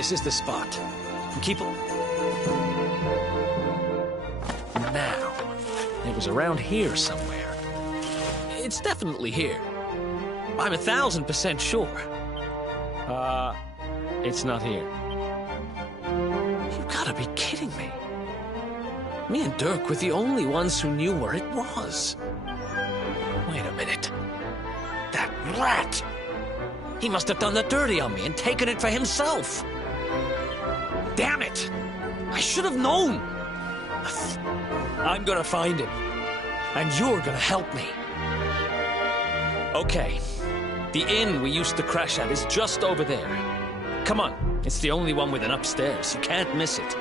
This is the spot. Keep... Now, it was around here somewhere. It's definitely here. I'm 1000% sure. It's not here. You gotta be kidding me. Me and Dirk were the only ones who knew where it was. Wait a minute. That rat! He must have done the dirty on me and taken it for himself. Damn it! I should have known! I'm gonna find him. And you're gonna help me. Okay. The inn we used to crash at is just over there. Come on. It's the only one with an upstairs. You can't miss it.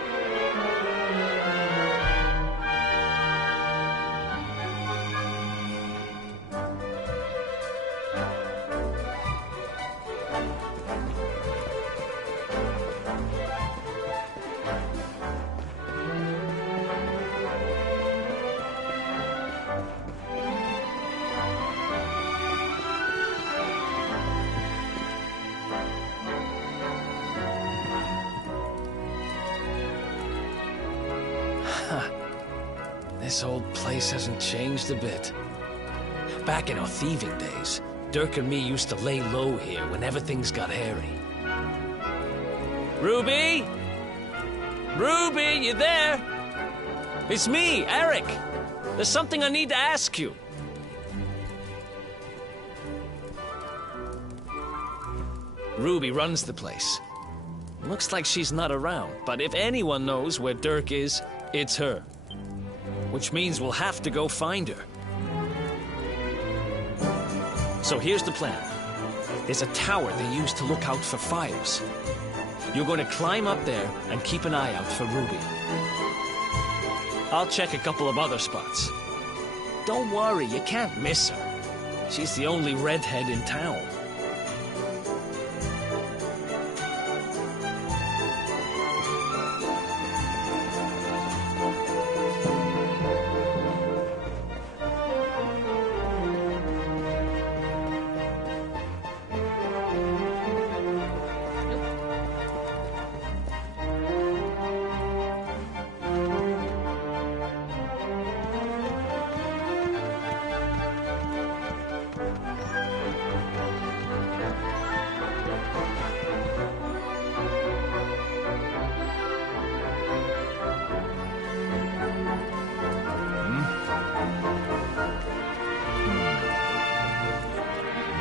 This old place hasn't changed a bit. Back in our thieving days, Dirk and me used to lay low here whenever things got hairy. Ruby? Ruby, you there? It's me, Eric. There's something I need to ask you. Ruby runs the place. Looks like she's not around, but if anyone knows where Dirk is, it's her. Which means we'll have to go find her. So here's the plan. There's a tower they use to look out for fires. You're going to climb up there and keep an eye out for Ruby. I'll check a couple of other spots. Don't worry, you can't miss her. She's the only redhead in town.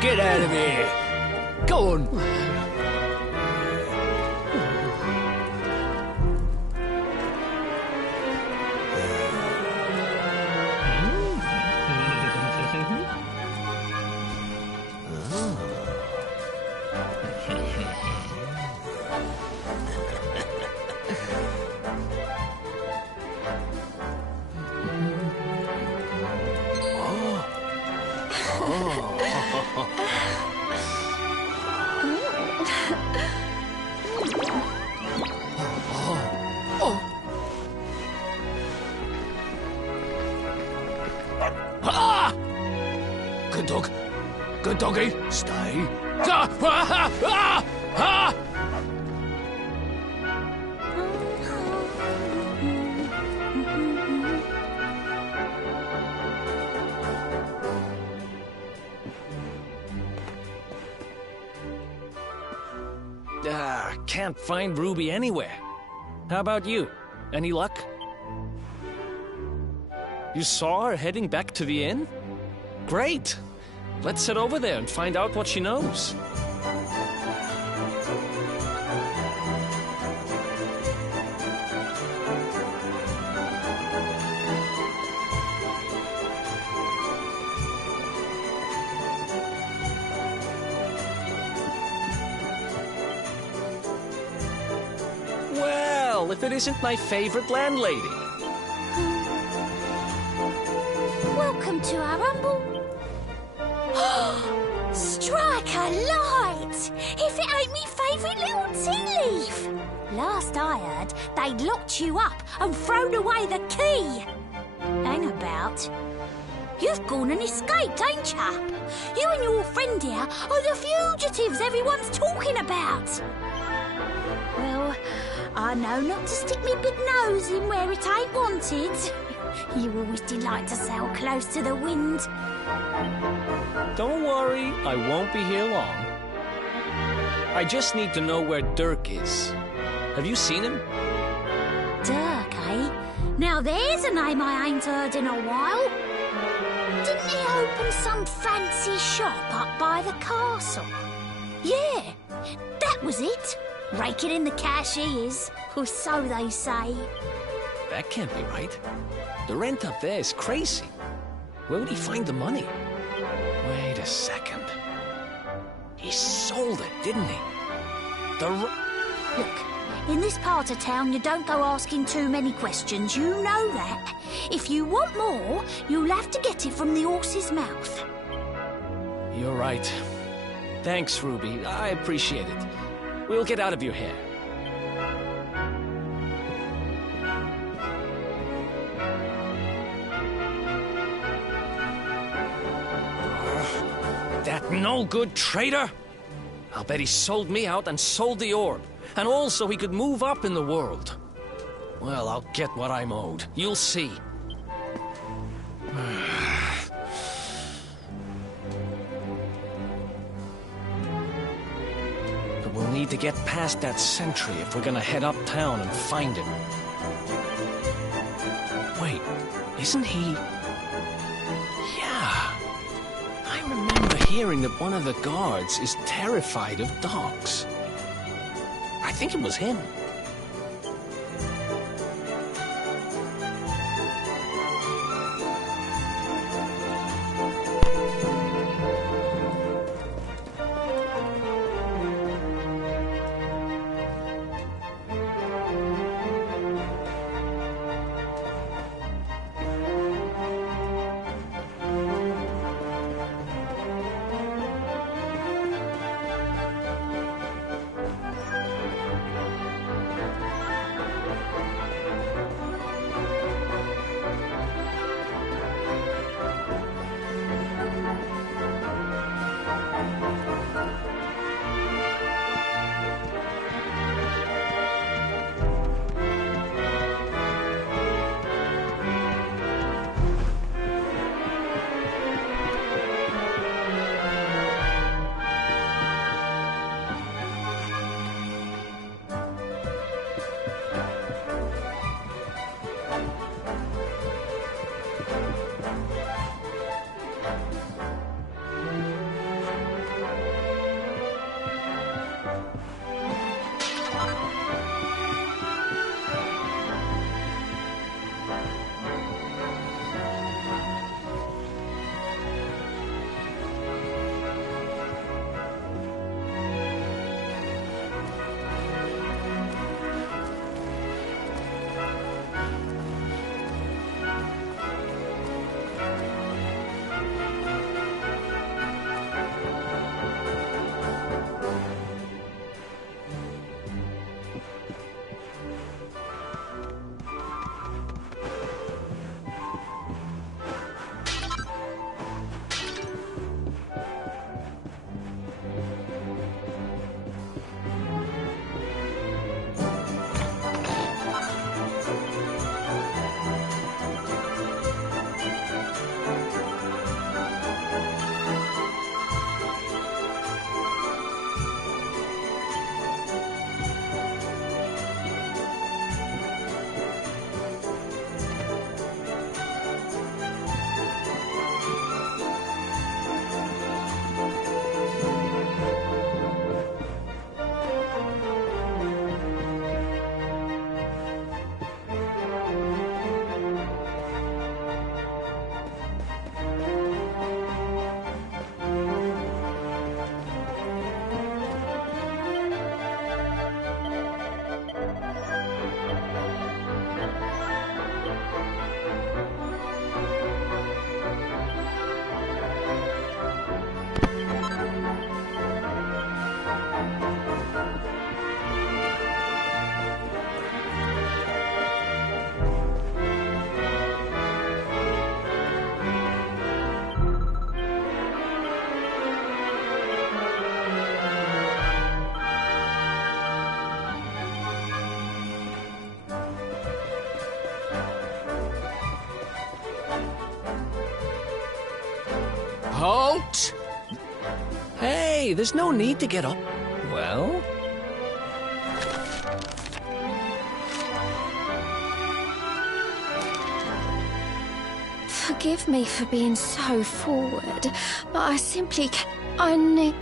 Get out of here! Go on! Good dog. Good doggy. Stay. Can't find Ruby anywhere. How about you? Any luck? You saw her heading back to the inn? Great! Let's head over there and find out what she knows. Well, if it isn't my favorite landlady. Welcome to our humble... Strike a light! If it ain't me favourite little tea leaf! Last I heard, they'd locked you up and thrown away the key. Hang about. You've gone and escaped, ain't ya? You and your friend here are the fugitives everyone's talking about. Well, I know not to stick me big nose in where it ain't wanted. You always delight to sail close to the wind. Don't worry, I won't be here long. I just need to know where Dirk is. Have you seen him? Dirk, eh? Now there's a name I ain't heard in a while. Didn't he open some fancy shop up by the castle? Yeah, that was it. Raking in the cash he is, or so they say. That can't be right. The rent up there is crazy. Where would he find the money? Wait a second. He sold it, didn't he? Look, in this part of town, you don't go asking too many questions. You know that. If you want more, you'll have to get it from the horse's mouth. You're right. Thanks, Ruby. I appreciate it. We'll get out of your hair. That no-good traitor! I'll bet he sold me out and sold the orb. And all so he could move up in the world. Well, I'll get what I'm owed. You'll see. But we'll need to get past that sentry if we're gonna head uptown and find him. Wait, isn't he... Yeah. I remember hearing that one of the guards is terrified of dogs. I think it was him. Halt! Hey, there's no need to get up. Well? Forgive me for being so forward, but I simply can't. I need...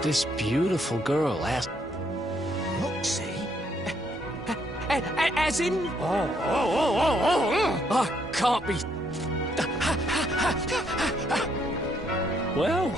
This beautiful girl asked... Look, see? As in? I can't be... Well...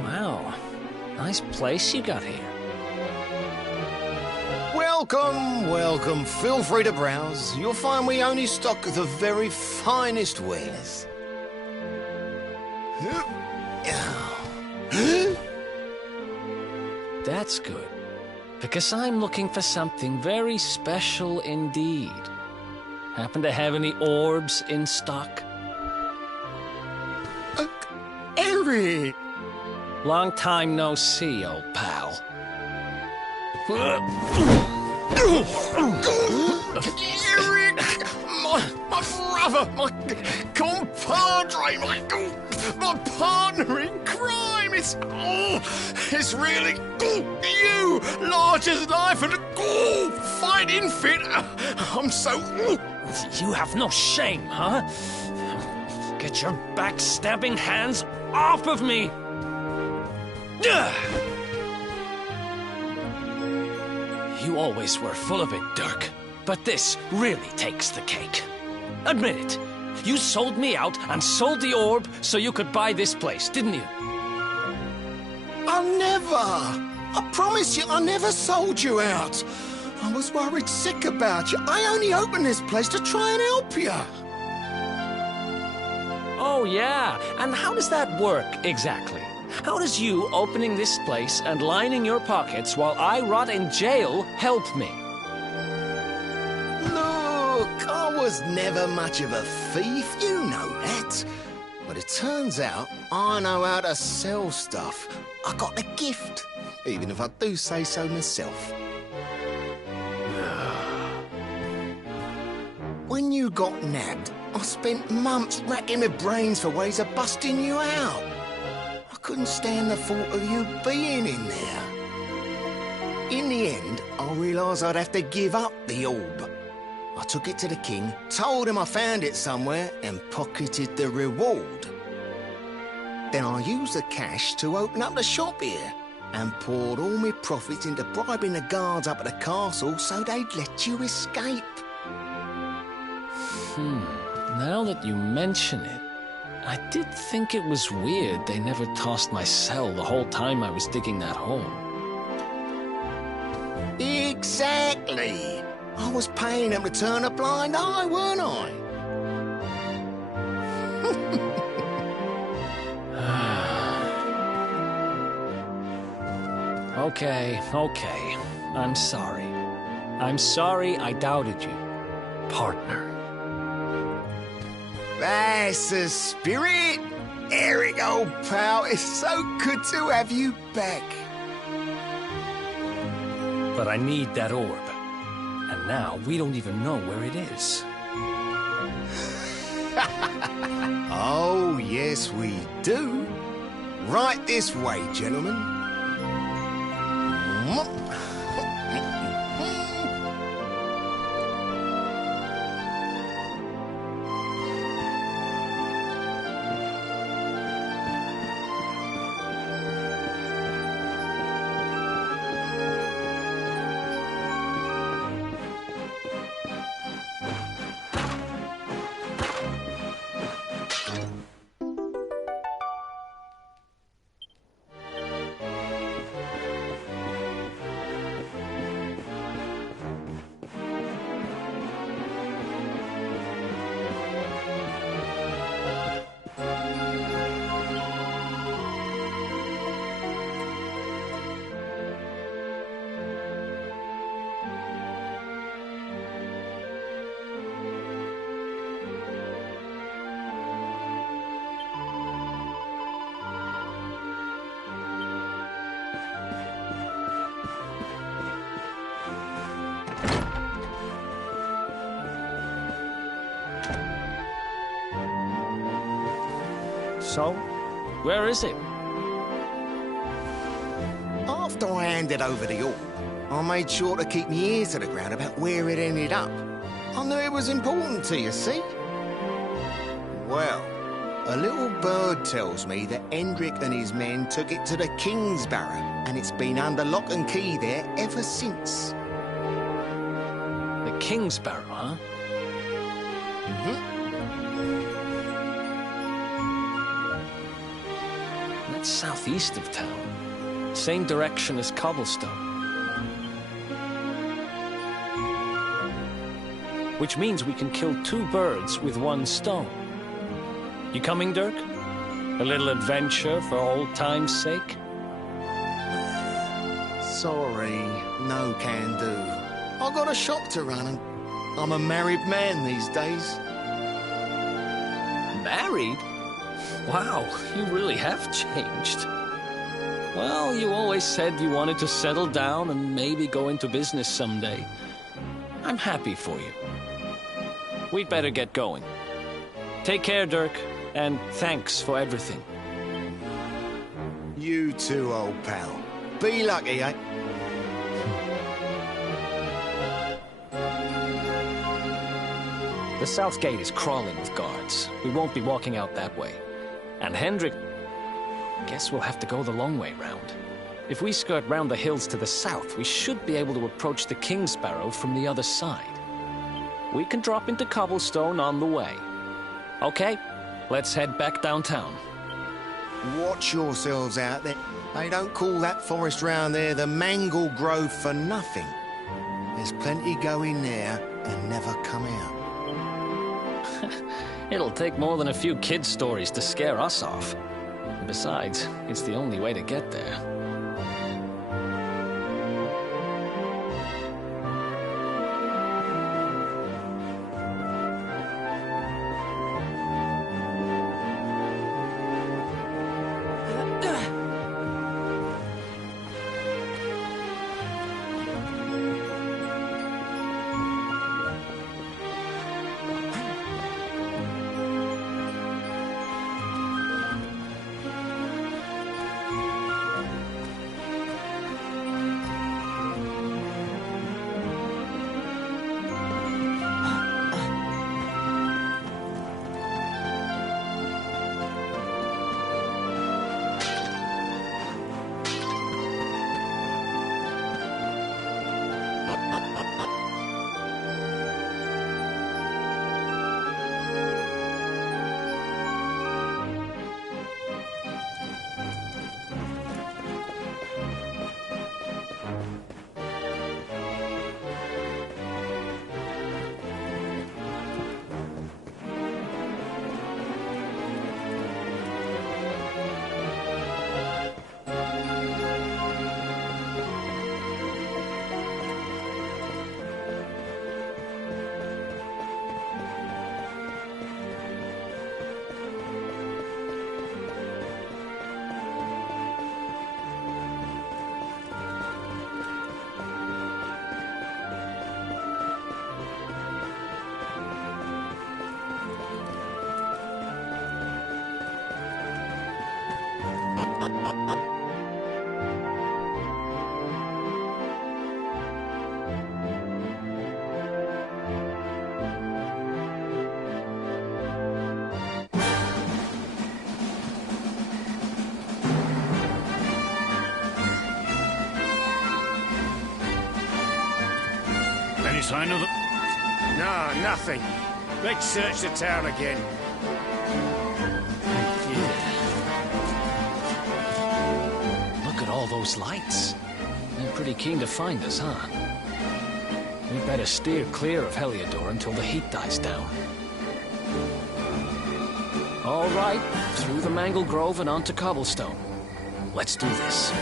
Wow, nice place you got here. Welcome, welcome. Feel free to browse. You'll find we only stock the very finest wares. That's good, because I'm looking for something very special indeed. Happen to have any orbs in stock? Eric! Long time no see, old pal. Eric! My brother, my compadre, my partner in crime! It's really you! Large as life and fighting fit! I'm so... You have no shame, huh? Get your backstabbing hands off of me! You always were full of it, Dirk. But this really takes the cake. Admit it. You sold me out and sold the orb so you could buy this place, didn't you? I never! I promise you, I never sold you out. I was worried sick about you. I only opened this place to try and help you. Oh, yeah. And how does that work, exactly? How does you opening this place and lining your pockets while I rot in jail help me? Look, I was never much of a thief, you know that. But it turns out I know how to sell stuff. I got a gift, even if I do say so myself. When you got nabbed, I spent months racking my brains for ways of busting you out. I couldn't stand the thought of you being in there. In the end, I realised I'd have to give up the orb. I took it to the king, told him I found it somewhere, and pocketed the reward. Then I used the cash to open up the shop here, and poured all my profits into bribing the guards up at the castle so they'd let you escape. Now that you mention it, I did think it was weird they never tossed my cell the whole time I was digging that hole. Exactly. I was paying them to turn a blind eye, weren't I? Okay. I'm sorry. I'm sorry I doubted you, partner. That's the spirit. Eric, old pal, it's so good to have you back. But I need that orb. And now we don't even know where it is. Oh, yes, we do. Right this way, gentlemen. So, where is it? After I handed over the orb, I made sure to keep my ears to the ground about where it ended up. I knew it was important to you, see? Well, a little bird tells me that Hendrik and his men took it to the Kingsbarrow, and it's been under lock and key there ever since. The Kingsbarrow, huh? That's southeast of town. Same direction as Cobblestone. Which means we can kill 2 birds with 1 stone. You coming, Dirk? A little adventure for old time's sake? Sorry, no can do. I got a shop to run and I'm a married man these days. Married? Wow, you really have changed. Well, you always said you wanted to settle down and maybe go into business someday. I'm happy for you. We'd better get going. Take care, Dirk, and thanks for everything. You too, old pal. Be lucky, eh? The south gate is crawling with guards. We won't be walking out that way. And Hendrik... Guess we'll have to go the long way round. If we skirt round the hills to the south, we should be able to approach the Kingsbarrow from the other side. We can drop into Cobblestone on the way. Okay, let's head back downtown. Watch yourselves out there. They don't call that forest round there the Mangle Grove for nothing. There's plenty go in there and never come out. It'll take more than a few kid stories to scare us off. Besides, it's the only way to get there. Any sign of them? No, nothing. Let's search the town again. Look at all those lights. They're pretty keen to find us, huh? We better steer clear of Heliodor until the heat dies down. All right, through the Mangle Grove and onto Cobblestone. Let's do this.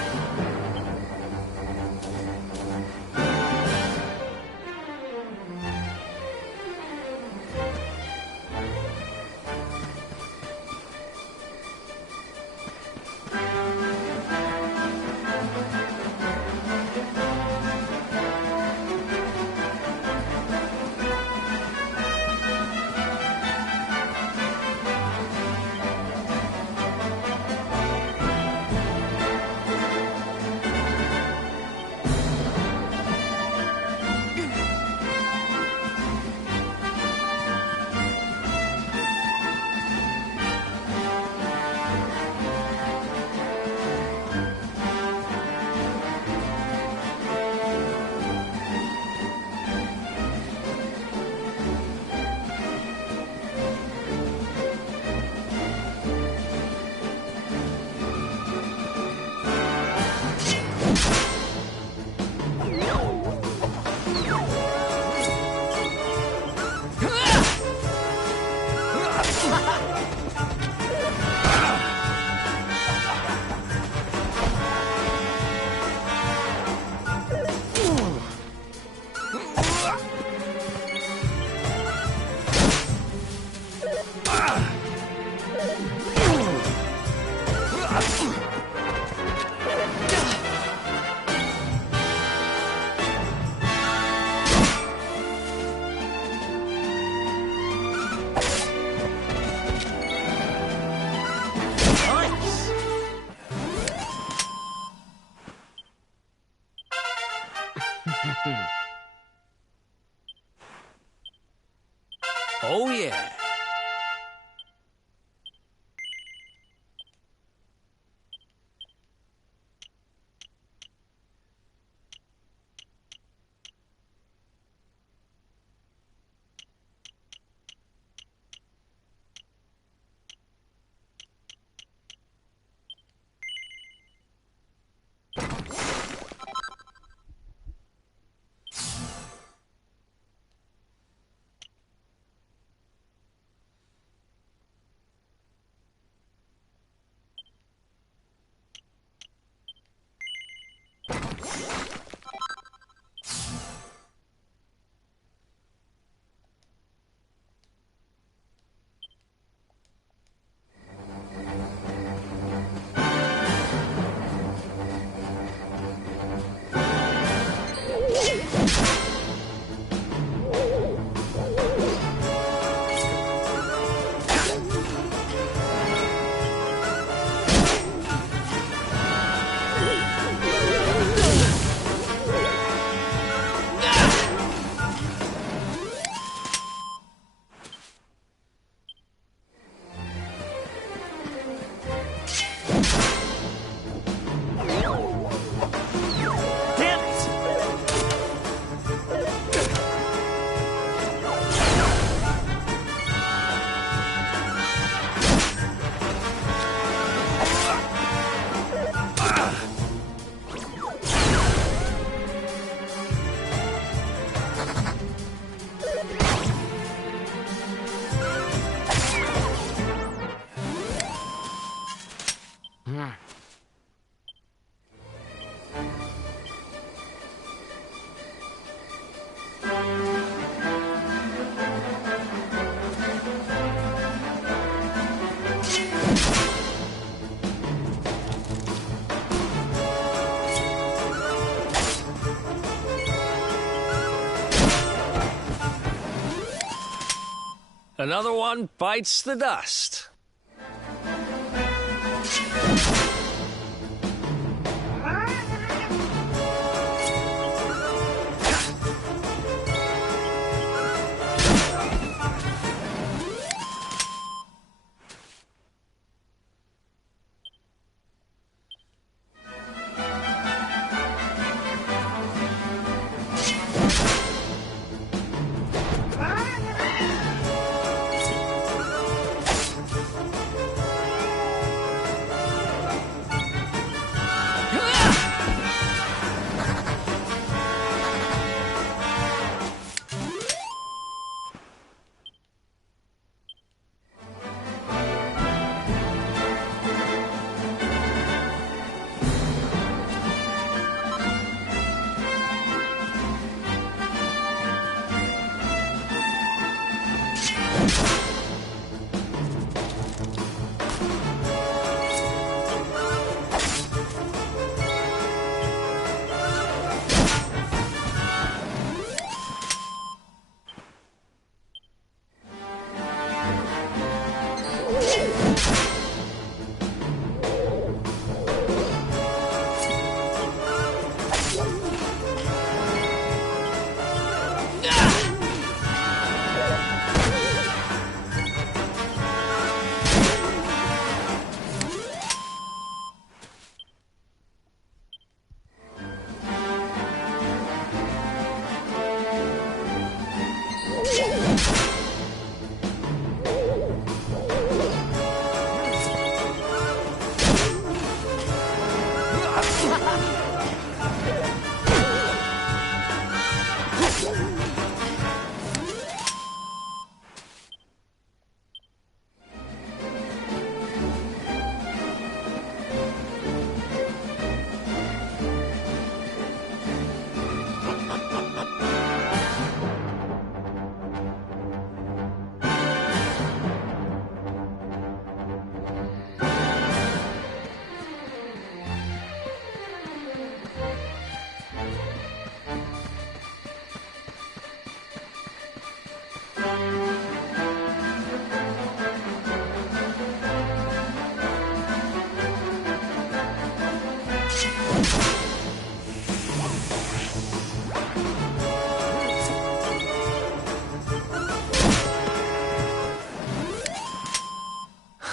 Oh, yeah. Another one bites the dust.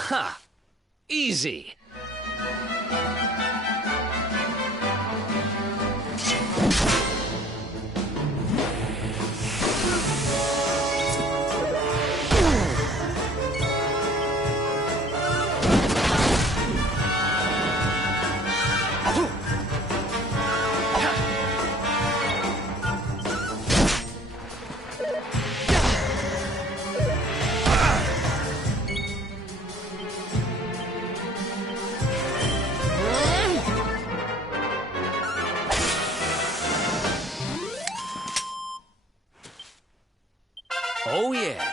Ha! Easy. Oh, yeah.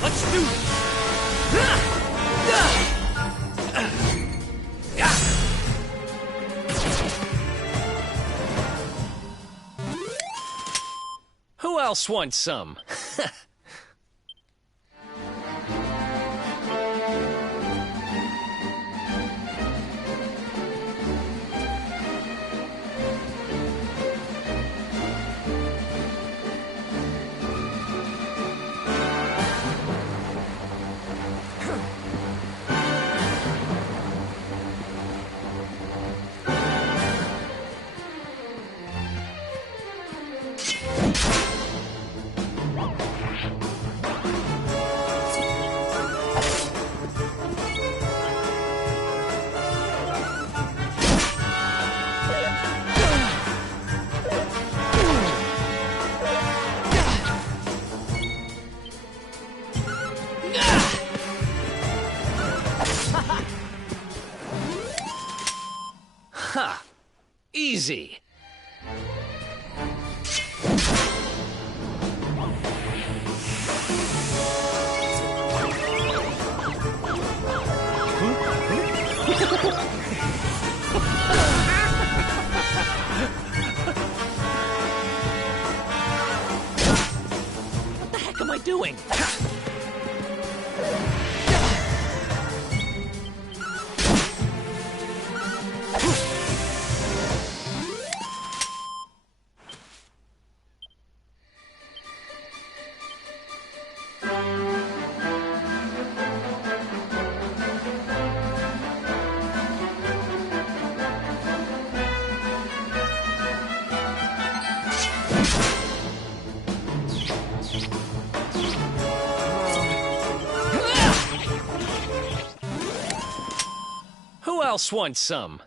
Let's do it! Who else wants some? Ha! Easy. What the heck am I doing? Who else wants some?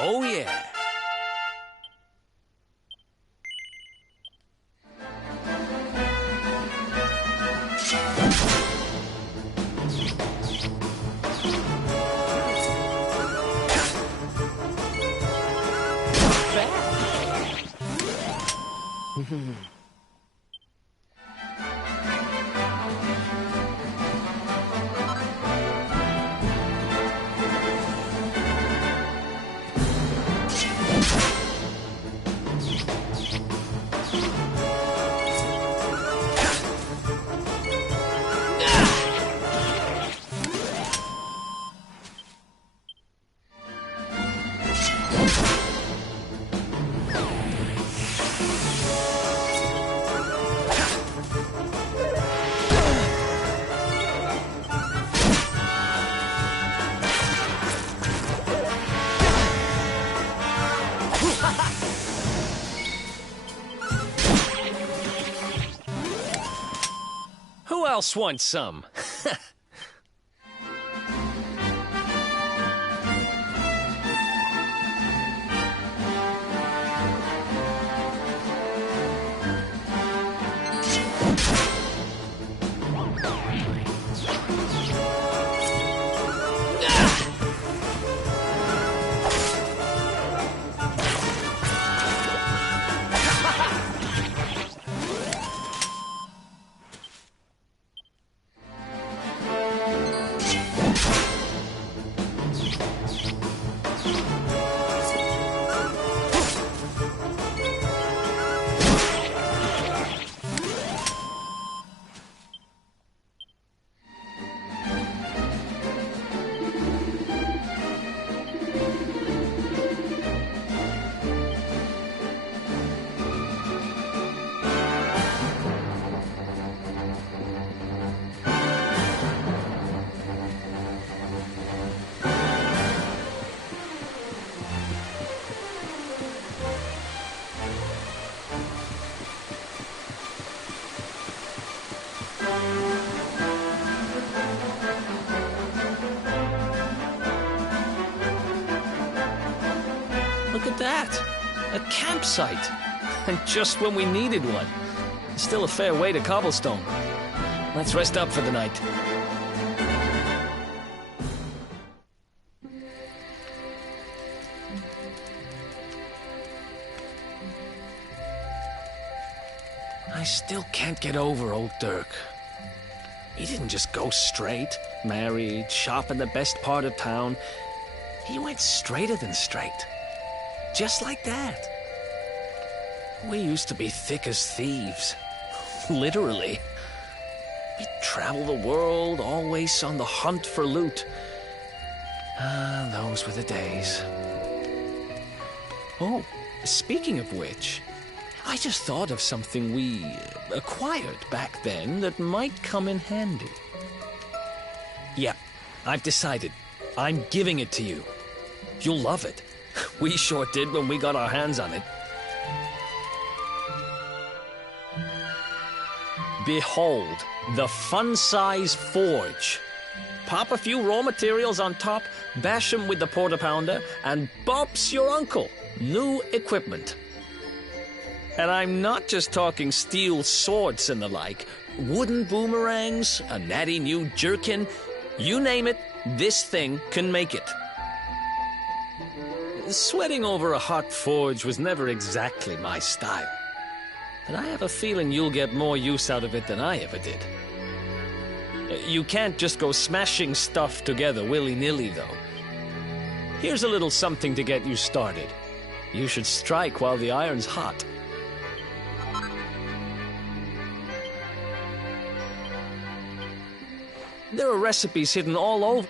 Oh, yeah. Who else wants some? Look at that! A campsite! And just when we needed one. Still a fair way to Cobblestone. Let's rest up for the night. I still can't get over old Dirk. He didn't just go straight, married, shop in the best part of town. He went straighter than straight. Just like that. We used to be thick as thieves. Literally. We'd travel the world, always on the hunt for loot. Ah, those were the days. Oh, speaking of which, I just thought of something we acquired back then that might come in handy. Yeah, I've decided. I'm giving it to you. You'll love it. We sure did when we got our hands on it. Behold, the fun-size forge. Pop a few raw materials on top, bash 'em with the porta-pounder, and bumps your uncle. New equipment. And I'm not just talking steel swords and the like. Wooden boomerangs, a natty new jerkin. You name it, this thing can make it. Sweating over a hot forge was never exactly my style. But I have a feeling you'll get more use out of it than I ever did. You can't just go smashing stuff together willy-nilly, though. Here's a little something to get you started. You should strike while the iron's hot. There are recipes hidden all over.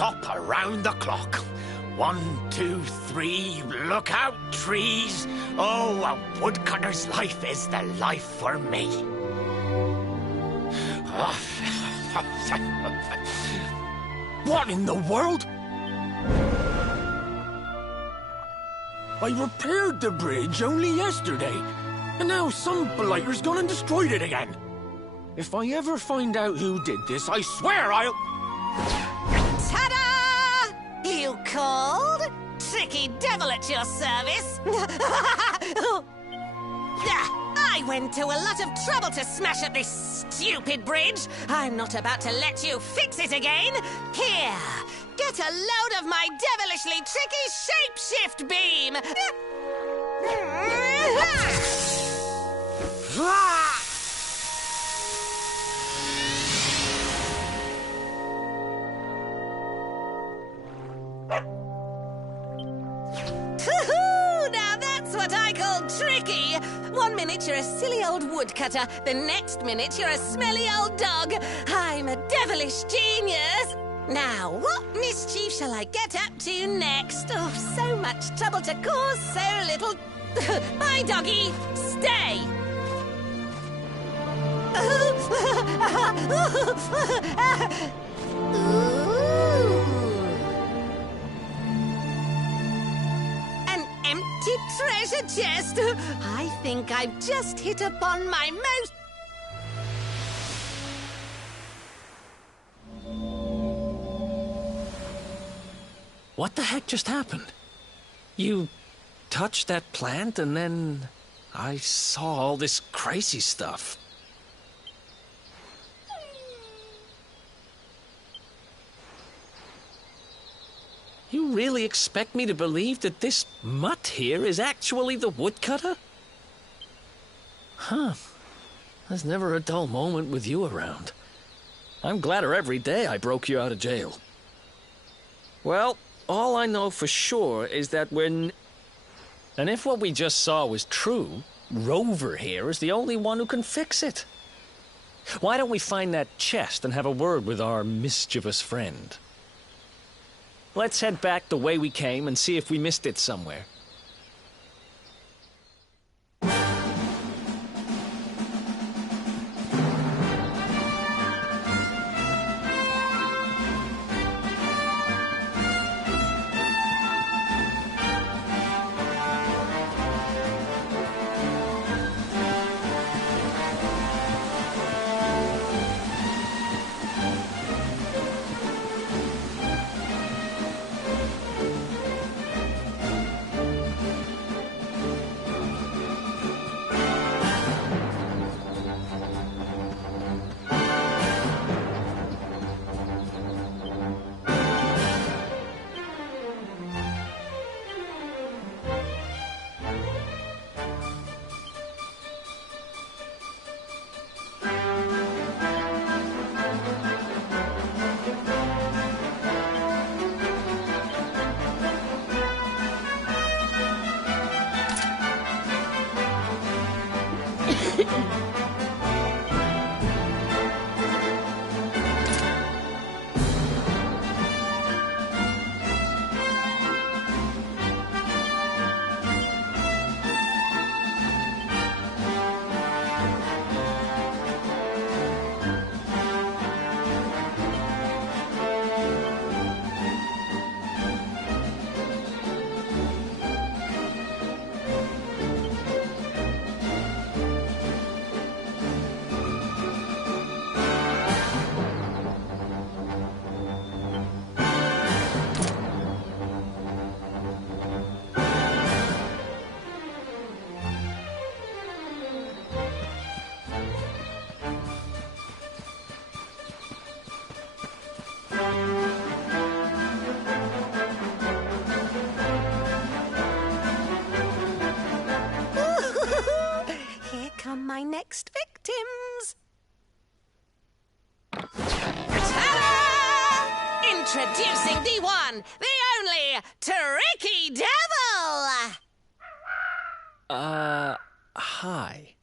chop around the clock. 1, 2, 3, look out, trees. Oh, a woodcutter's life is the life for me. What in the world? I repaired the bridge only yesterday, and now some blighter's gone and destroyed it again. If I ever find out who did this, I swear I'll... Ta-da! You called? Tricky devil at your service. I went to a lot of trouble to smash up this stupid bridge. I'm not about to let you fix it again. Here, get a load of my devilishly tricky shapeshift beam. Now that's what I call tricky. 1 minute you're a silly old woodcutter, the next minute you're a smelly old dog. I'm a devilish genius. Now, what mischief shall I get up to next? Oh, so much trouble to cause so little... Bye, doggy. Stay. An empty treasure chest. I think I've just hit upon my most... What the heck just happened? You touched that plant and then I saw all this crazy stuff. You really expect me to believe that this mutt here is actually the woodcutter? Huh. There's never a dull moment with you around. I'm gladder every day I broke you out of jail. Well, all I know for sure is that when... And if what we just saw was true, Rover here is the only one who can fix it. Why don't we find that chest and have a word with our mischievous friend? Let's head back the way we came and see if we missed it somewhere. My next victims. Ta-da! Introducing the one, the only, Tricky Devil! Hi.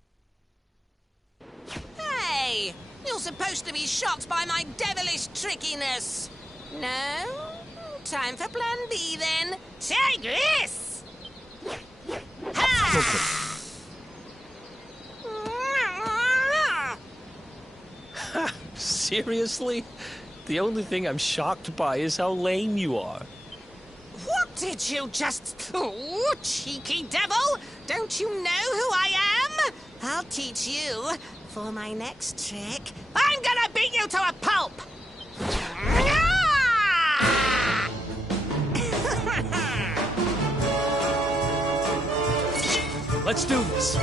Hey, you're supposed to be shocked by my devilish trickiness. No? Time for plan B then. Take this! Ha! Seriously? The only thing I'm shocked by is how lame you are. What did you just... Oh, cheeky devil! Don't you know who I am? I'll teach you. For my next trick, I'm gonna beat you to a pulp! Let's do this.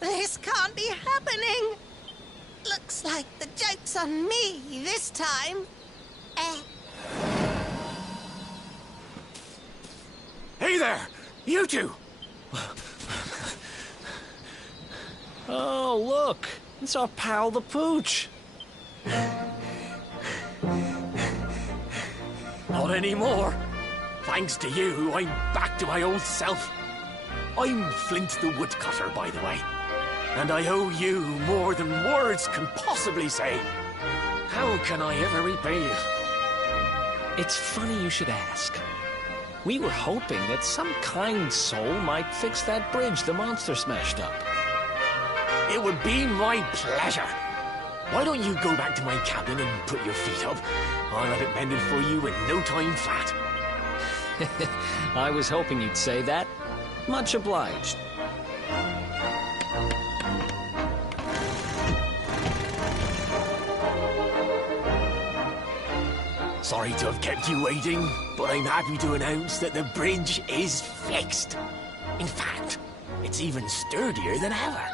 This can't be happening. Looks like the joke's on me this time. Hey there! You two! Oh, look! It's our pal the Pooch. Not anymore. Thanks to you, I'm back to my old self. I'm Flint the Woodcutter, by the way. And I owe you more than words can possibly say. How can I ever repay you? It's funny you should ask. We were hoping that some kind soul might fix that bridge the monster smashed up. It would be my pleasure. Why don't you go back to my cabin and put your feet up? I'll have it mended for you in no time flat. I was hoping you'd say that. Much obliged. Sorry to have kept you waiting, but I'm happy to announce that the bridge is fixed. In fact, it's even sturdier than ever.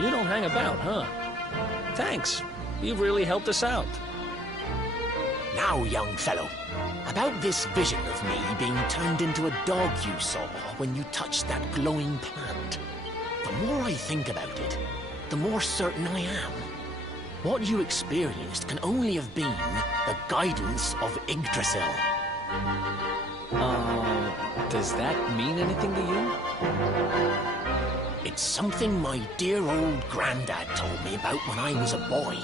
You don't hang about, huh? Thanks. You've really helped us out. Now, young fellow, about this vision of me being turned into a dog you saw when you touched that glowing plant. The more I think about it, the more certain I am. What you experienced can only have been the guidance of Yggdrasil. Does that mean anything to you? It's something my dear old granddad told me about when I was a boy.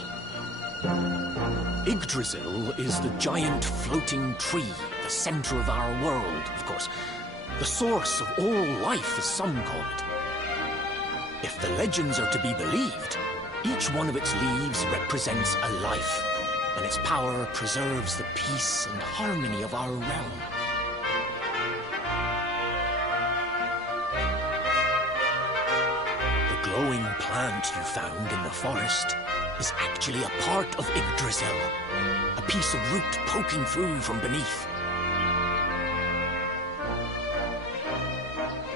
Yggdrasil is the giant floating tree, the center of our world, of course. The source of all life, as some call it. If the legends are to be believed, each one of its leaves represents a life, and its power preserves the peace and harmony of our realm. The glowing plant you found in the forest is actually a part of Yggdrasil, a piece of root poking through from beneath.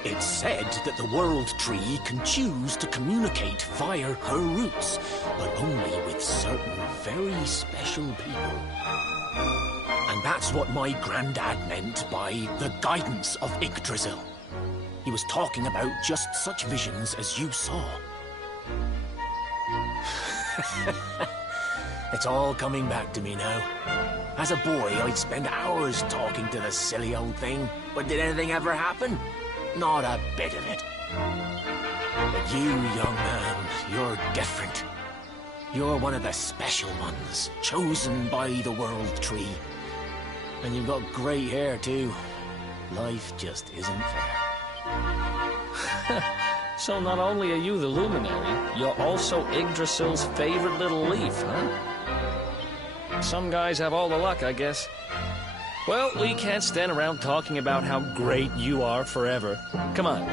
It's said that the World Tree can choose to communicate via her roots, but only with certain very special people. And that's what my granddad meant by the guidance of Yggdrasil. He was talking about just such visions as you saw. It's all coming back to me now. As a boy, I'd spend hours talking to the silly old thing, but did anything ever happen? Not a bit of it. But you, young man, you're different. You're one of the special ones, chosen by the World Tree. And you've got great hair, too. Life just isn't fair. So not only are you the luminary, you're also Yggdrasil's favorite little leaf, huh? Some guys have all the luck, I guess. Well, we can't stand around talking about how great you are forever. Come on.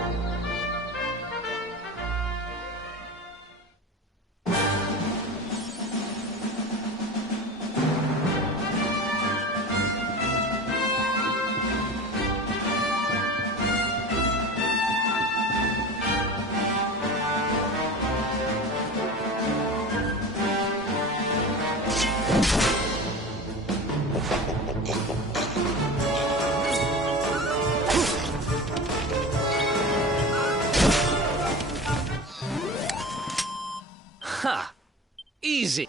Ha! Easy.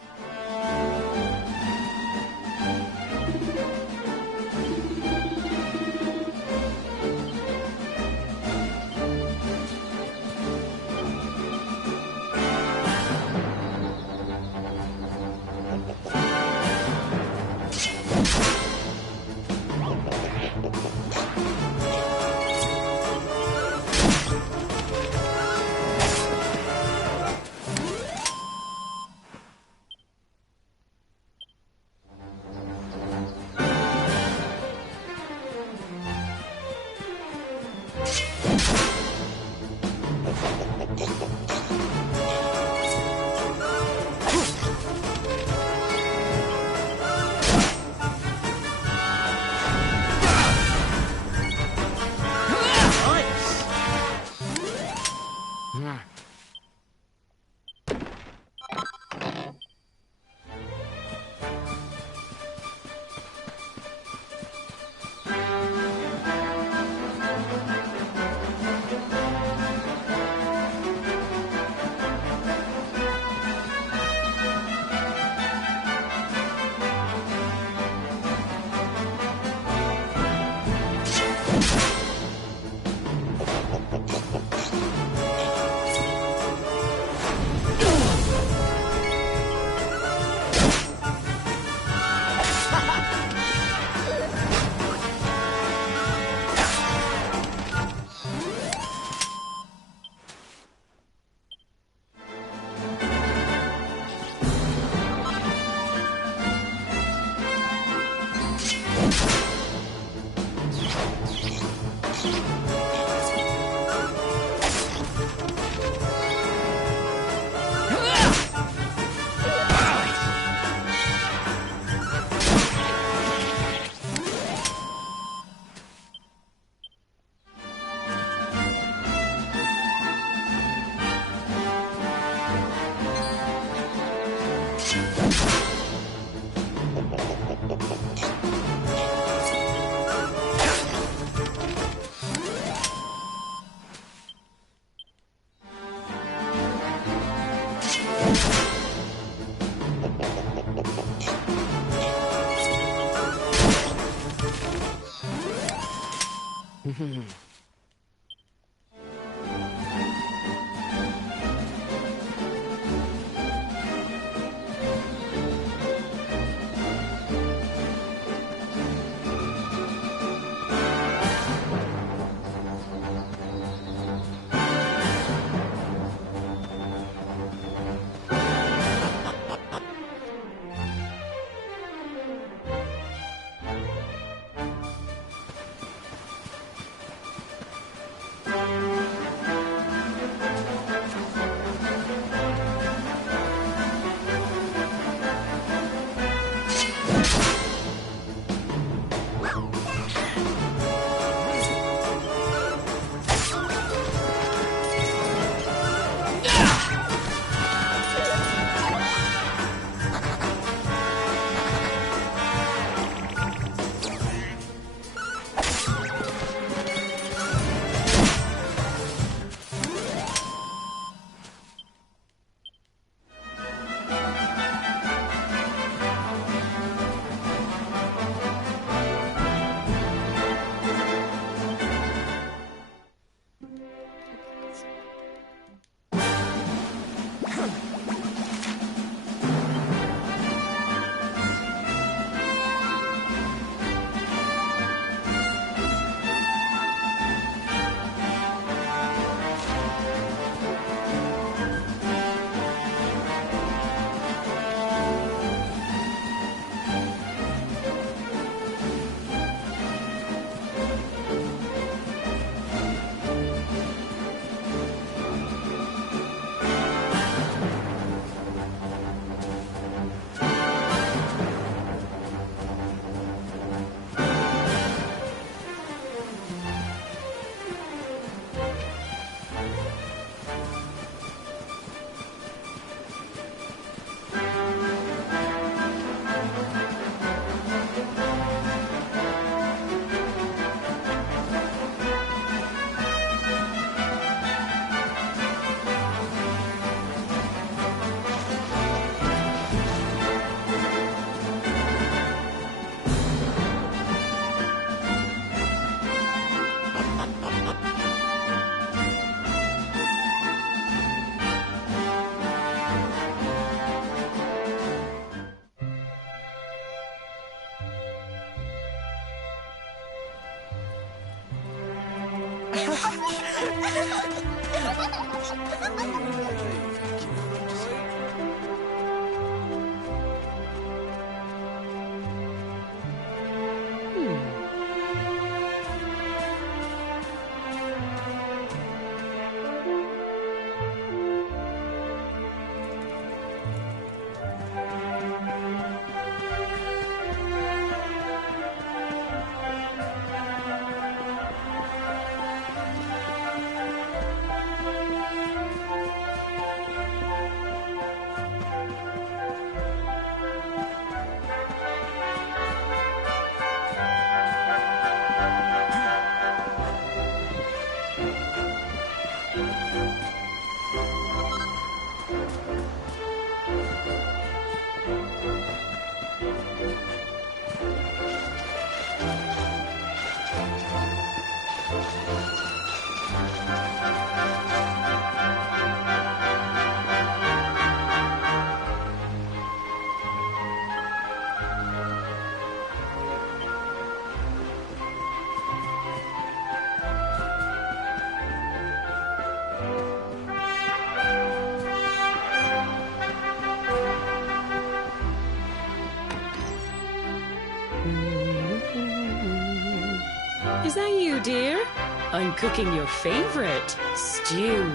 Is that you, dear? I'm cooking your favourite, stew.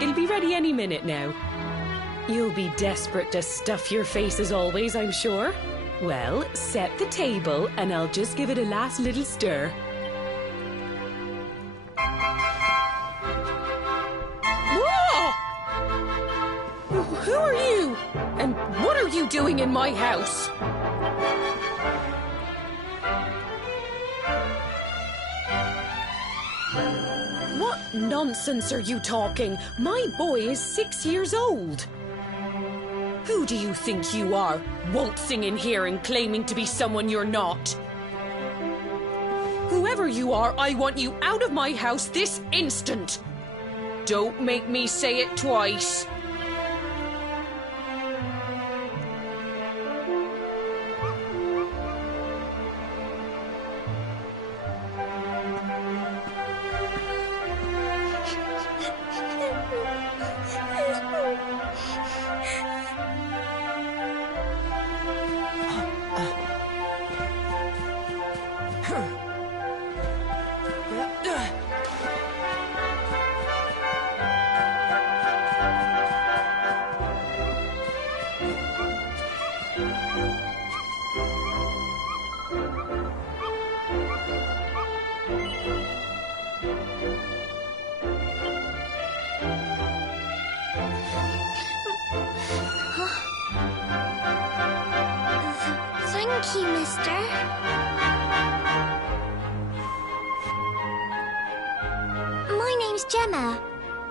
It'll be ready any minute now. You'll be desperate to stuff your face as always, I'm sure. Well, set the table and I'll just give it a last little stir. Whoa! Who are you? And what are you doing in my house? What nonsense are you talking? My boy is 6 years old. Who do you think you are, waltzing in here and claiming to be someone you're not? Whoever you are, I want you out of my house this instant. Don't make me say it twice. Thank you, mister. My name's Gemma.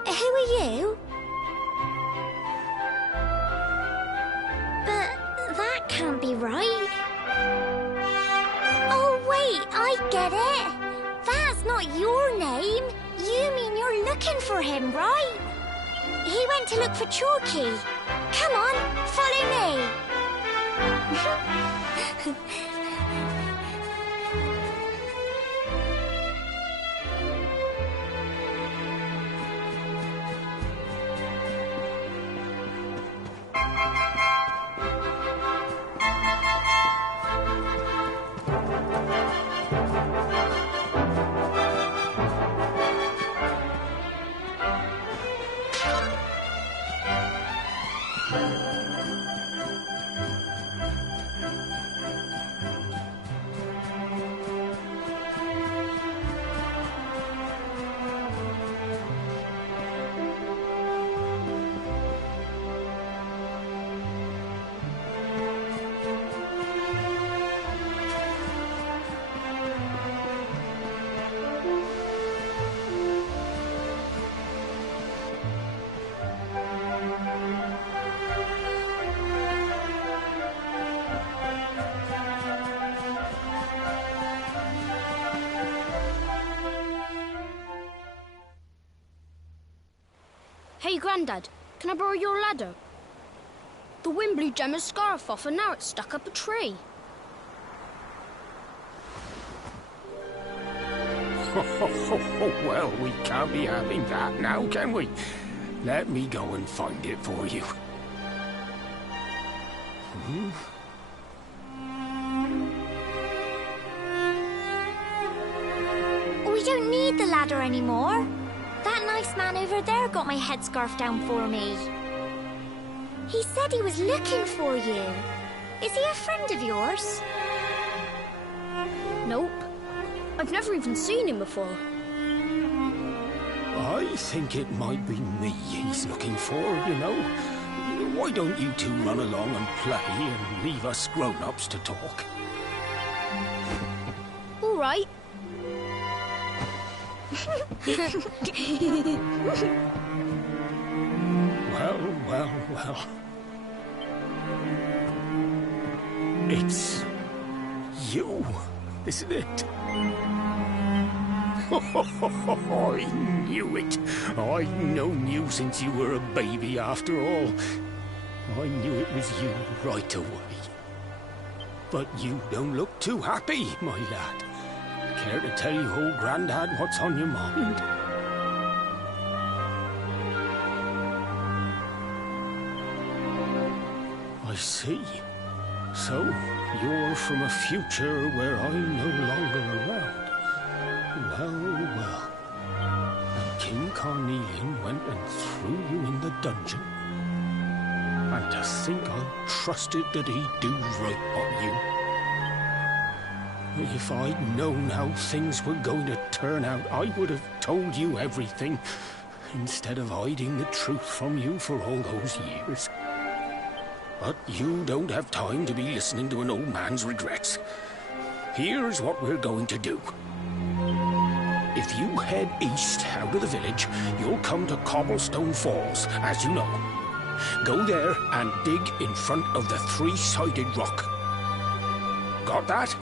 Who are you? But that can't be right. Oh, wait, I get it. That's not your name. You mean you're looking for him, right? He went to look for Chalky. Come on, follow me. Hey, Grandad, can I borrow your ladder? The wind blew Gemma's scarf off and now it's stuck up a tree. Well, we can't be having that now, can we? Let me go and find it for you. We don't need the ladder anymore. That nice man over there got my headscarf down for me. He said he was looking for you. Is he a friend of yours? Nope. I've never even seen him before. I think it might be me he's looking for, you know. Why don't you two run along and play and leave us grown-ups to talk? All right. Well. It's you, isn't it? I knew it. I've known you since you were a baby, after all. I knew it was you right away. But you don't look too happy, my lad. Care to tell your old Grandad what's on your mind? I see. So, you're from a future where I'm no longer around. Well. And King Carnelian went and threw you in the dungeon. And to think I trusted that he'd do right by you. If I'd known how things were going to turn out, I would have told you everything, instead of hiding the truth from you for all those years. But you don't have time to be listening to an old man's regrets. Here's what we're going to do. If you head east out of the village, you'll come to Cobblestone Falls, as you know. Go there and dig in front of the three-sided rock. Got that?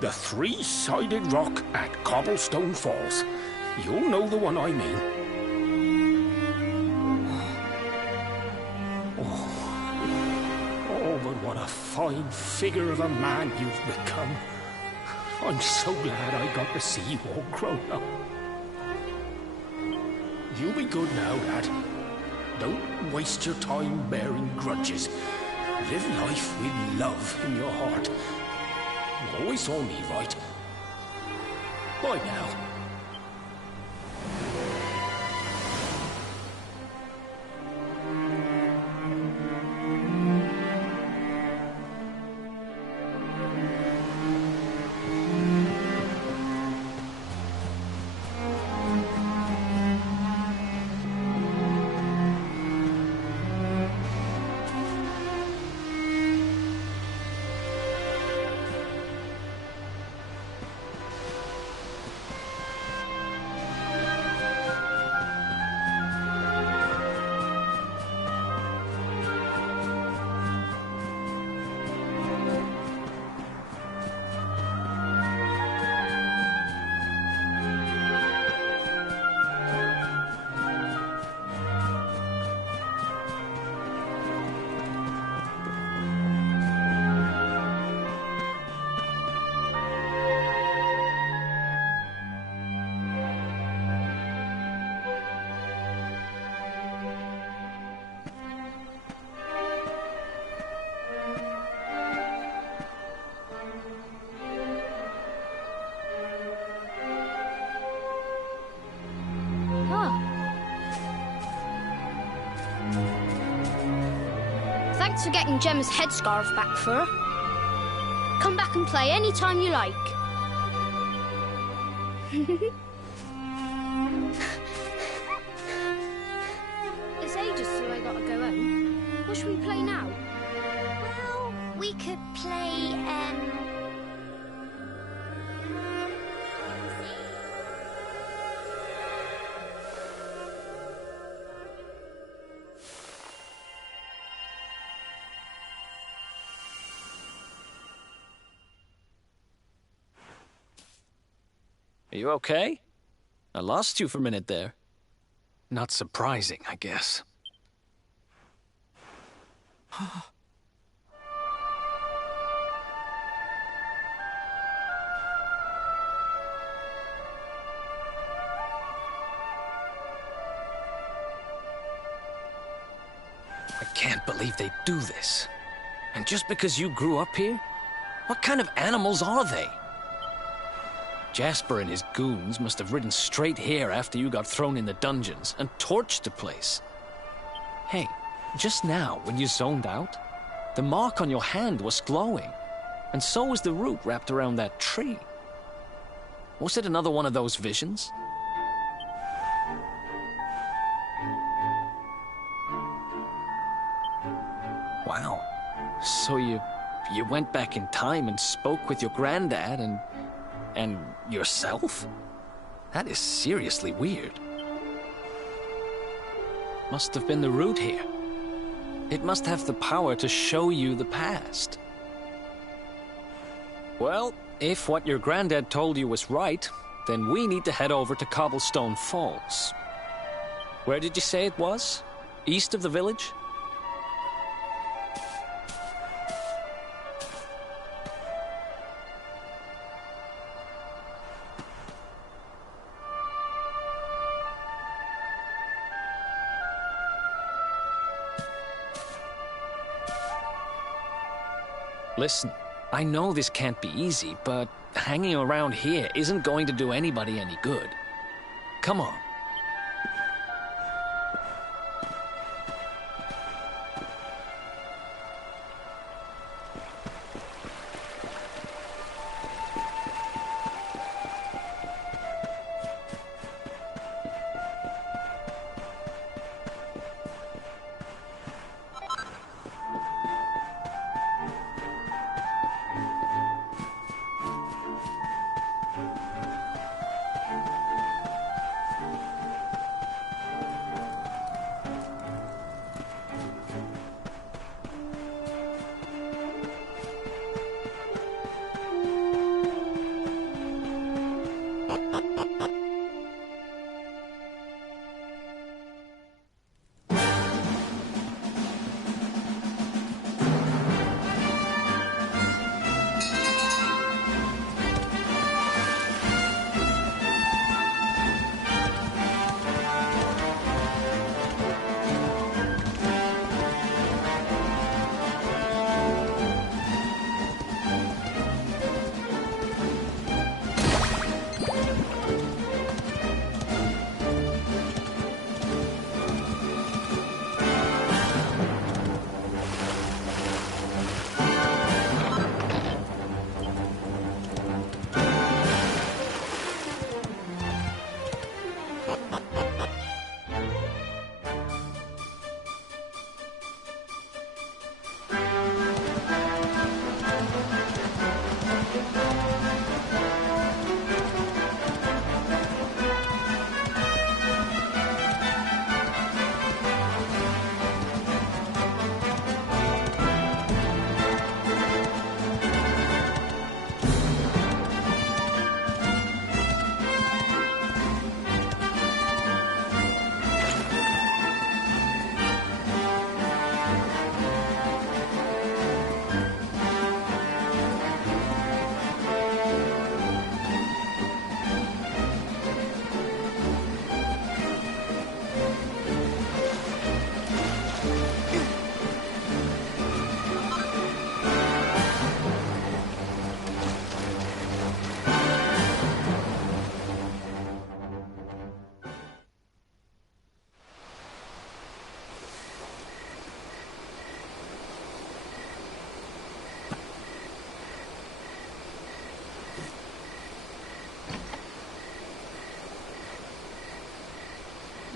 The three-sided rock at Cobblestone Falls. You'll know the one I mean. Oh, but what a fine figure of a man you've become. I'm so glad I got to see you all grown up. You be good now, lad. Don't waste your time bearing grudges. Live life with love in your heart. You always saw me right. Bye now. Thanks for getting Gemma's headscarf back for her. Come back and play any time you like. It's ages till I gotta go home. What should we play now? Well, we could play, Are you okay? I lost you for a minute there. Not surprising, I guess. I can't believe they do this. And just because you grew up here? What kind of animals are they? Jasper and his goons must have ridden straight here after you got thrown in the dungeons and torched the place. Hey, just now, when you zoned out, the mark on your hand was glowing, and so was the root wrapped around that tree. Was it another one of those visions? Wow. So you went back in time and spoke with your granddad and yourself? That is seriously weird. Must have been the root here. It must have the power to show you the past. Well, if what your granddad told you was right, then we need to head over to Cobblestone Falls. Where did you say it was? East of the village? Listen, I know this can't be easy, but hanging around here isn't going to do anybody any good. Come on.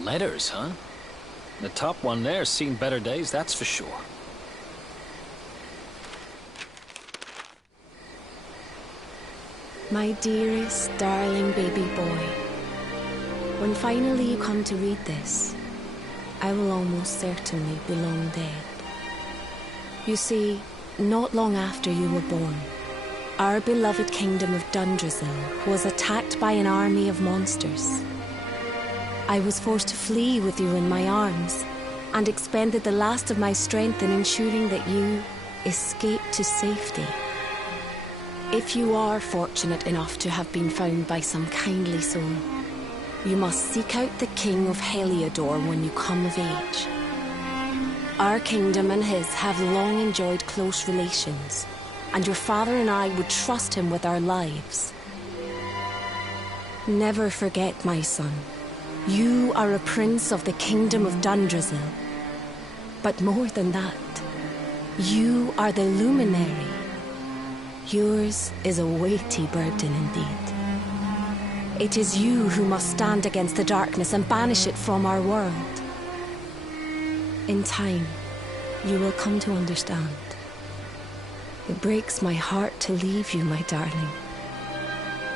Letters, huh? The top one there's seen better days, that's for sure. My dearest, darling baby boy, when finally you come to read this, I will almost certainly be long dead. You see, not long after you were born, our beloved kingdom of Dundrasil was attacked by an army of monsters. I was forced to flee with you in my arms, and expended the last of my strength in ensuring that you escaped to safety. If you are fortunate enough to have been found by some kindly soul, you must seek out the King of Heliodor when you come of age. Our kingdom and his have long enjoyed close relations, and your father and I would trust him with our lives. Never forget, my son, you are a prince of the kingdom of Dundrasil. But more than that, you are the luminary. Yours is a weighty burden indeed. It is you who must stand against the darkness and banish it from our world. In time, you will come to understand. It breaks my heart to leave you, my darling,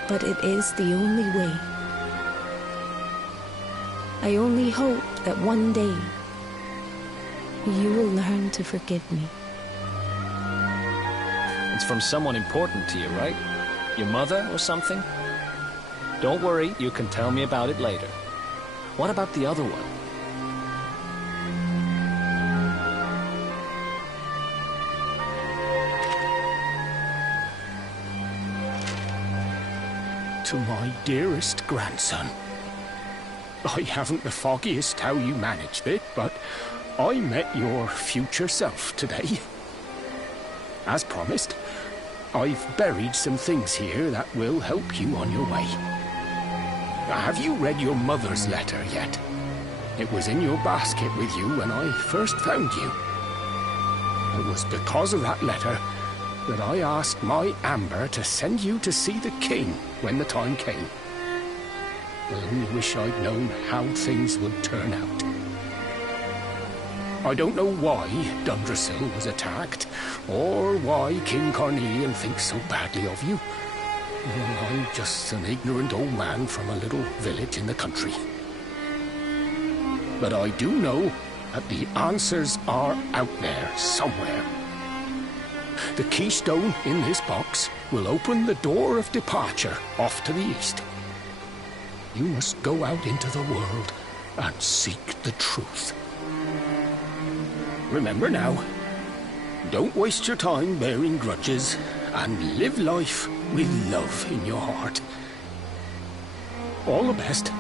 but it is the only way. I only hope that one day you will learn to forgive me. It's from someone important to you, right? Your mother or something? Don't worry, you can tell me about it later. What about the other one? To my dearest grandson. I haven't the foggiest how you managed it, but I met your future self today. As promised, I've buried some things here that will help you on your way. Have you read your mother's letter yet? It was in your basket with you when I first found you. It was because of that letter that I asked my Amber to send you to see the king when the time came. I only wish I'd known how things would turn out. I don't know why Dundrasil was attacked, or why King Carnelian thinks so badly of you. I'm just an ignorant old man from a little village in the country. But I do know that the answers are out there somewhere. The keystone in this box will open the door of departure off to the east. You must go out into the world and seek the truth. Remember now, don't waste your time bearing grudges, and live life with love in your heart. All the best,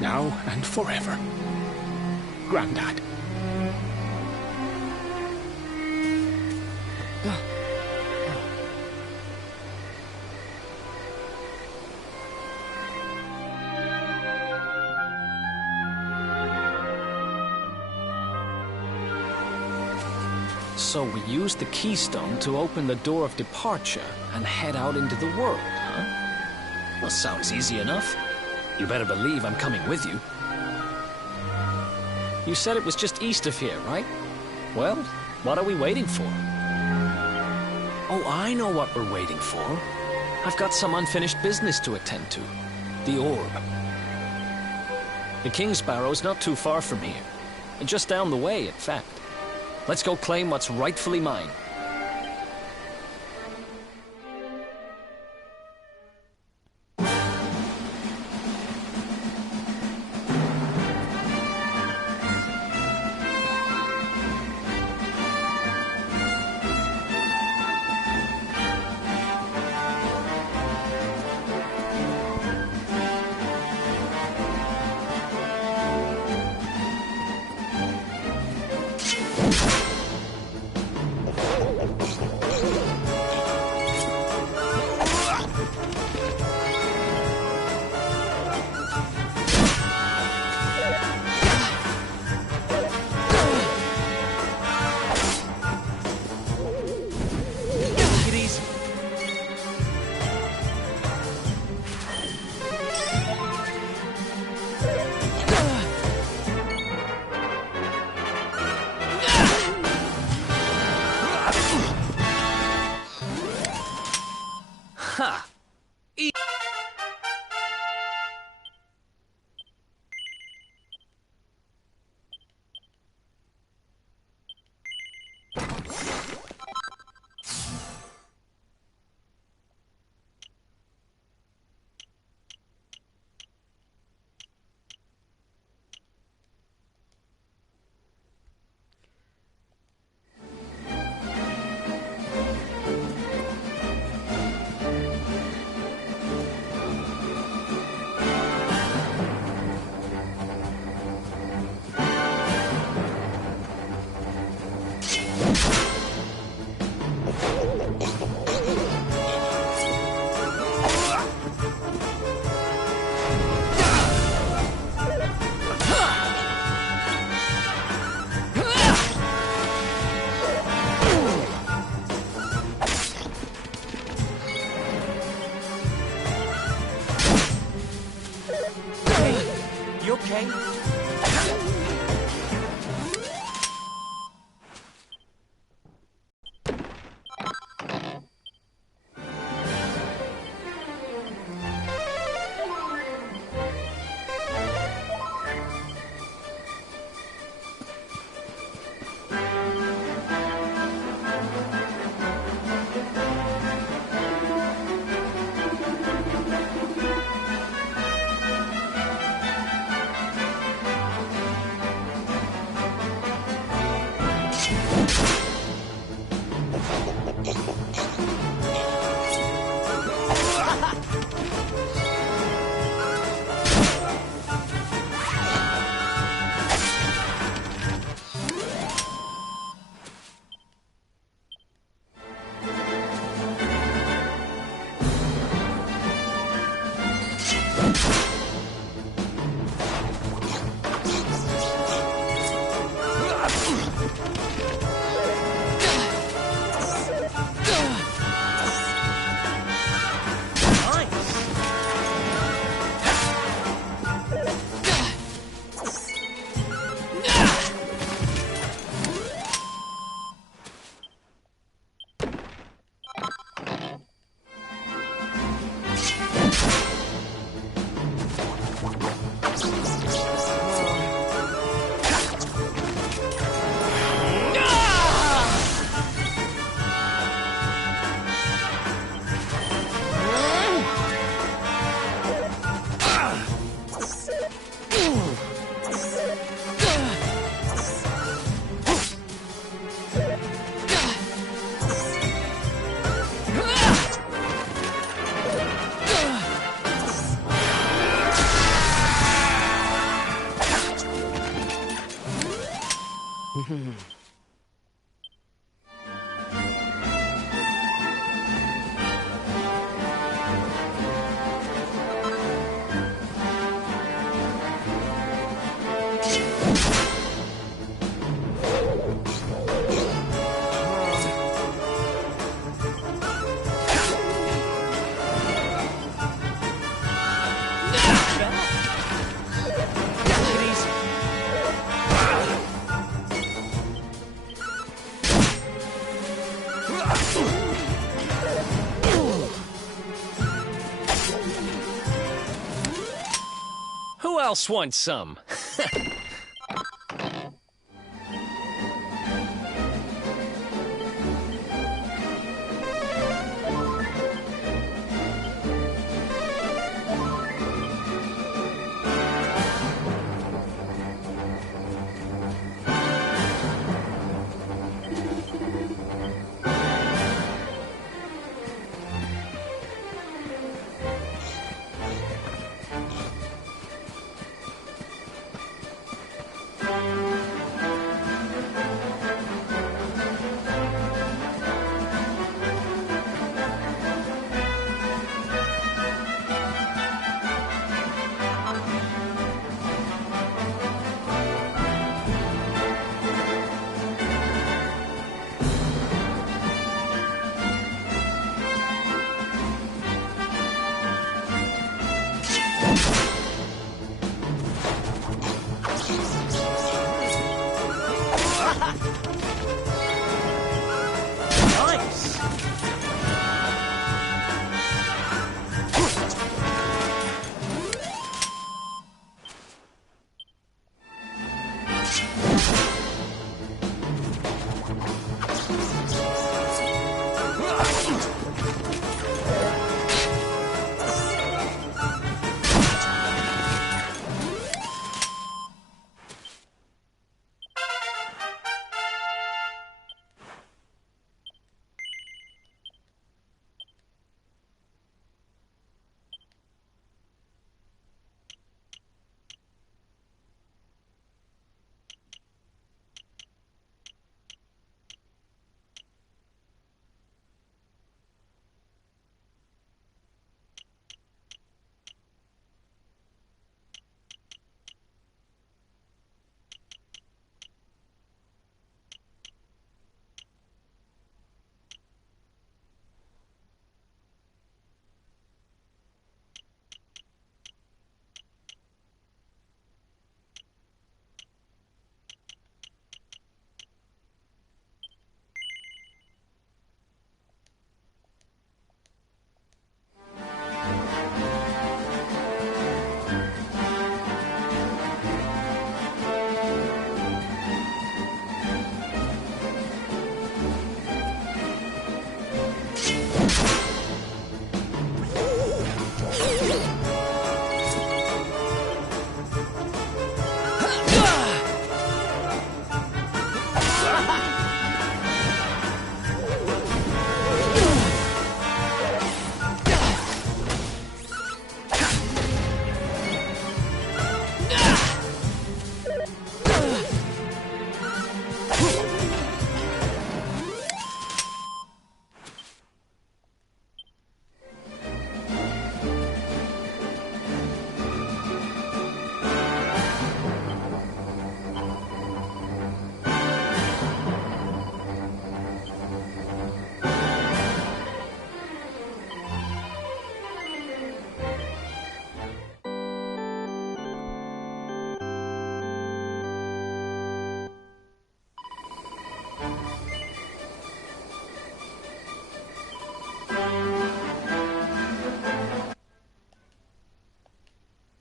now and forever. Grandad. So we use the keystone to open the door of departure and head out into the world, huh? Well, sounds easy enough. You better believe I'm coming with you. You said it was just east of here, right? Well, what are we waiting for? Oh, I know what we're waiting for. I've got some unfinished business to attend to. The orb. The King's Barrow's not too far from here. Just down the way, in fact. Let's go claim what's rightfully mine. You okay? Who else wants some?